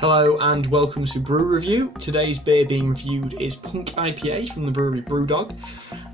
Hello and welcome to Brew Review. Today's beer being reviewed is Punk IPA from the brewery BrewDog.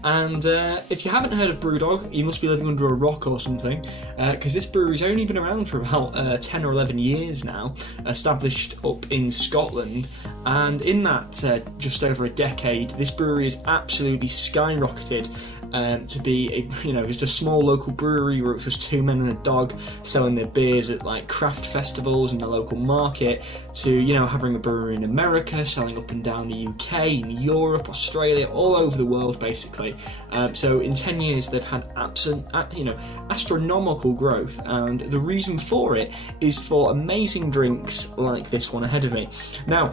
And if you haven't heard of BrewDog, you must be living under a rock or something, because this brewery's only been around for about 10 or 11 years now, established up in Scotland. And in that just over a decade, this brewery has absolutely skyrocketed to be just a small local brewery where it's just two men and a dog selling their beers at like craft festivals in the local market, to having a brewery in America, selling up and down the UK, in Europe, Australia, all over the world basically. So in 10 years they've had astronomical growth, and the reason for it is for amazing drinks like this one ahead of me. Now,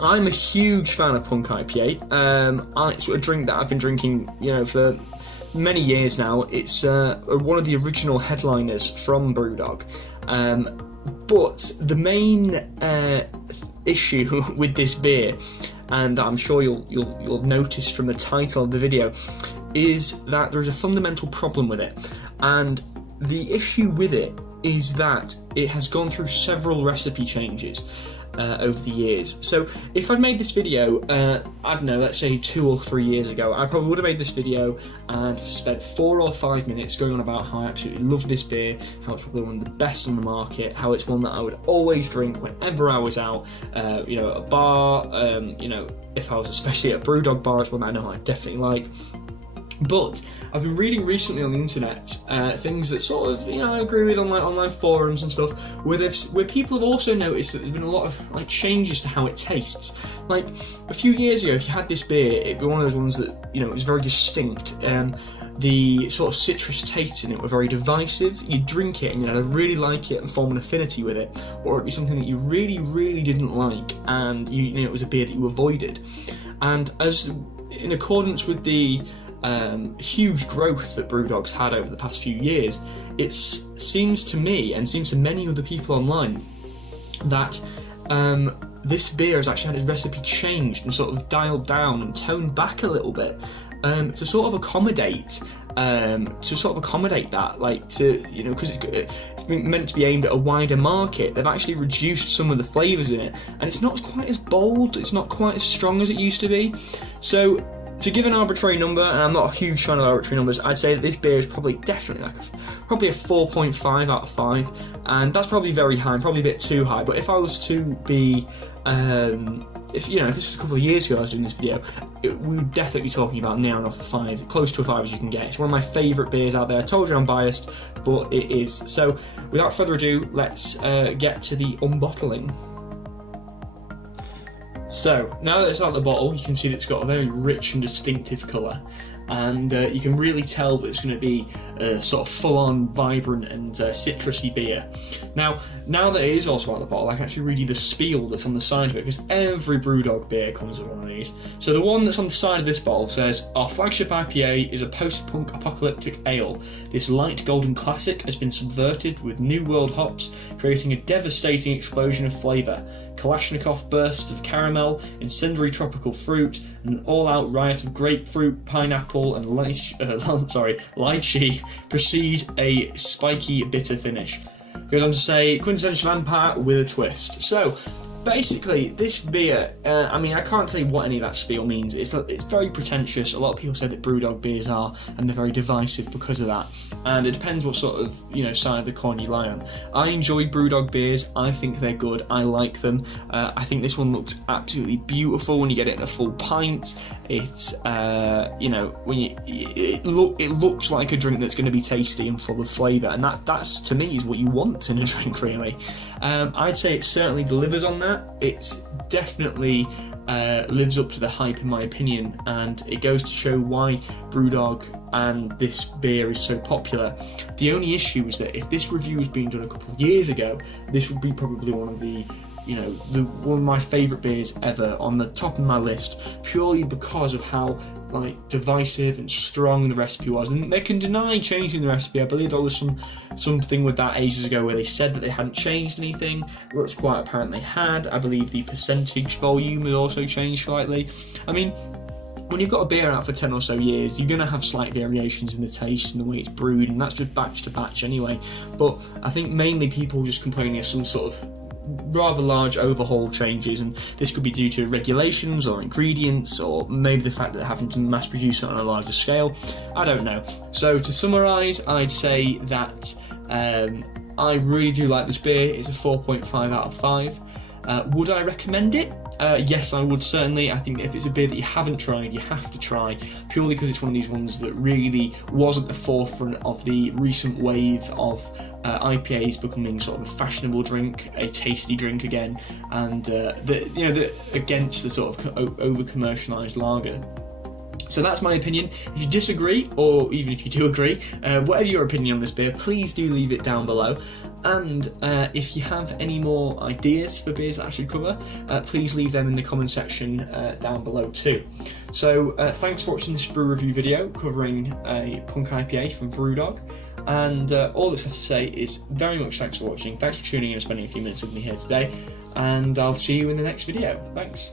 I'm a huge fan of Punk IPA. It's a drink that I've been drinking, for many years now. It's one of the original headliners from BrewDog. But the main issue with this beer, and I'm sure you'll notice from the title of the video, is that there's a fundamental problem with it. And the issue with it is that it has gone through several recipe changes over the years. So if I'd made this video, I don't know, let's say 2 or 3 years ago, I probably would have made this video and spent 4 or 5 minutes going on about how I absolutely love this beer, how it's probably one of the best on the market, how it's one that I would always drink whenever I was out, at a bar, if I was especially at a BrewDog bar, it's one that I know I definitely like. But I've been reading recently on the internet things that sort of, I agree with on online forums and stuff, where people have also noticed that there's been a lot of changes to how it tastes. Like a few years ago, if you had this beer, it'd be one of those ones that it was very distinct. The sort of citrus tastes in it were very divisive. You'd drink it and you'd either really like it and form an affinity with it, or it'd be something that you really, really didn't like, and it was a beer that you avoided. And as in accordance with the huge growth that BrewDog's had over the past few years, it seems to me, and seems to many other people online, that this beer has actually had its recipe changed and sort of dialed down and toned back a little bit to sort of accommodate that, because it's been meant to be aimed at a wider market. They've actually reduced some of the flavours in it, and it's not quite as bold, it's not quite as strong as it used to be. So to give an arbitrary number, and I'm not a huge fan of arbitrary numbers, I'd say that this beer is definitely probably a 4.5 out of 5, and that's probably very high, probably a bit too high. But if I was to be, if this was a couple of years ago I was doing this video, we would definitely be talking about near enough a 5, close to a 5 as you can get. It's one of my favourite beers out there. I told you I'm biased, but it is. So without further ado, let's get to the unbottling. So, now that it's out of the bottle, you can see that it's got a very rich and distinctive colour, and you can really tell that it's going to be a sort of full-on, vibrant and citrusy beer. Now that it is also out of the bottle, I can actually read you the spiel that's on the side of it, because every BrewDog beer comes with one of these. So the one that's on the side of this bottle says, "Our flagship IPA is a post-punk apocalyptic ale. This light golden classic has been subverted with new world hops, creating a devastating explosion of flavour. Kalashnikov bursts of caramel, incendiary tropical fruit, and an all-out riot of grapefruit, pineapple, and lychee precede a spiky, bitter finish." Goes on to say, "Quintessential Empire with a twist." So, basically, this beer, I can't tell you what any of that spiel means. It's very pretentious. A lot of people say that BrewDog beers are, and they're very divisive because of that. And it depends what sort of, side of the coin you lie on. I enjoy BrewDog beers. I think they're good. I like them. I think this one looks absolutely beautiful when you get it in a full pint. It's, it looks like a drink that's going to be tasty and full of flavour, and that's to me is what you want in a drink, really. I'd say it certainly delivers on that. It's definitely lives up to the hype in my opinion, and it goes to show why BrewDog and this beer is so popular. The only issue is that if this review was being done a couple of years ago, this would be probably one of the one of my favourite beers ever, on the top of my list, purely because of how divisive and strong the recipe was. And they can deny changing the recipe. I believe there was something with that ages ago where they said that they hadn't changed anything, where it's quite apparent they had. I believe the percentage volume has also changed slightly. When you've got a beer out for 10 or so years, you're going to have slight variations in the taste and the way it's brewed, and that's just batch to batch anyway. But I think mainly people just complaining of some sort of rather large overhaul changes, and this could be due to regulations or ingredients, or maybe the fact that they're having to mass produce it on a larger scale. I don't know. So to summarise, I'd say that I really do like this beer. It's a 4.5 out of 5. Would I recommend it? Yes, I would, certainly. I think if it's a beer that you haven't tried, you have to try, purely because it's one of these ones that really was at the forefront of the recent wave of IPAs becoming sort of a fashionable drink, a tasty drink again, and against the sort of over-commercialised lager. So that's my opinion. If you disagree, or even if you do agree, whatever your opinion on this beer, please do leave it down below. And if you have any more ideas for beers that I should cover, please leave them in the comment section down below too. So thanks for watching this brew review video covering a Punk IPA from BrewDog. And all that's left to say is very much thanks for watching. Thanks for tuning in and spending a few minutes with me here today. And I'll see you in the next video. Thanks.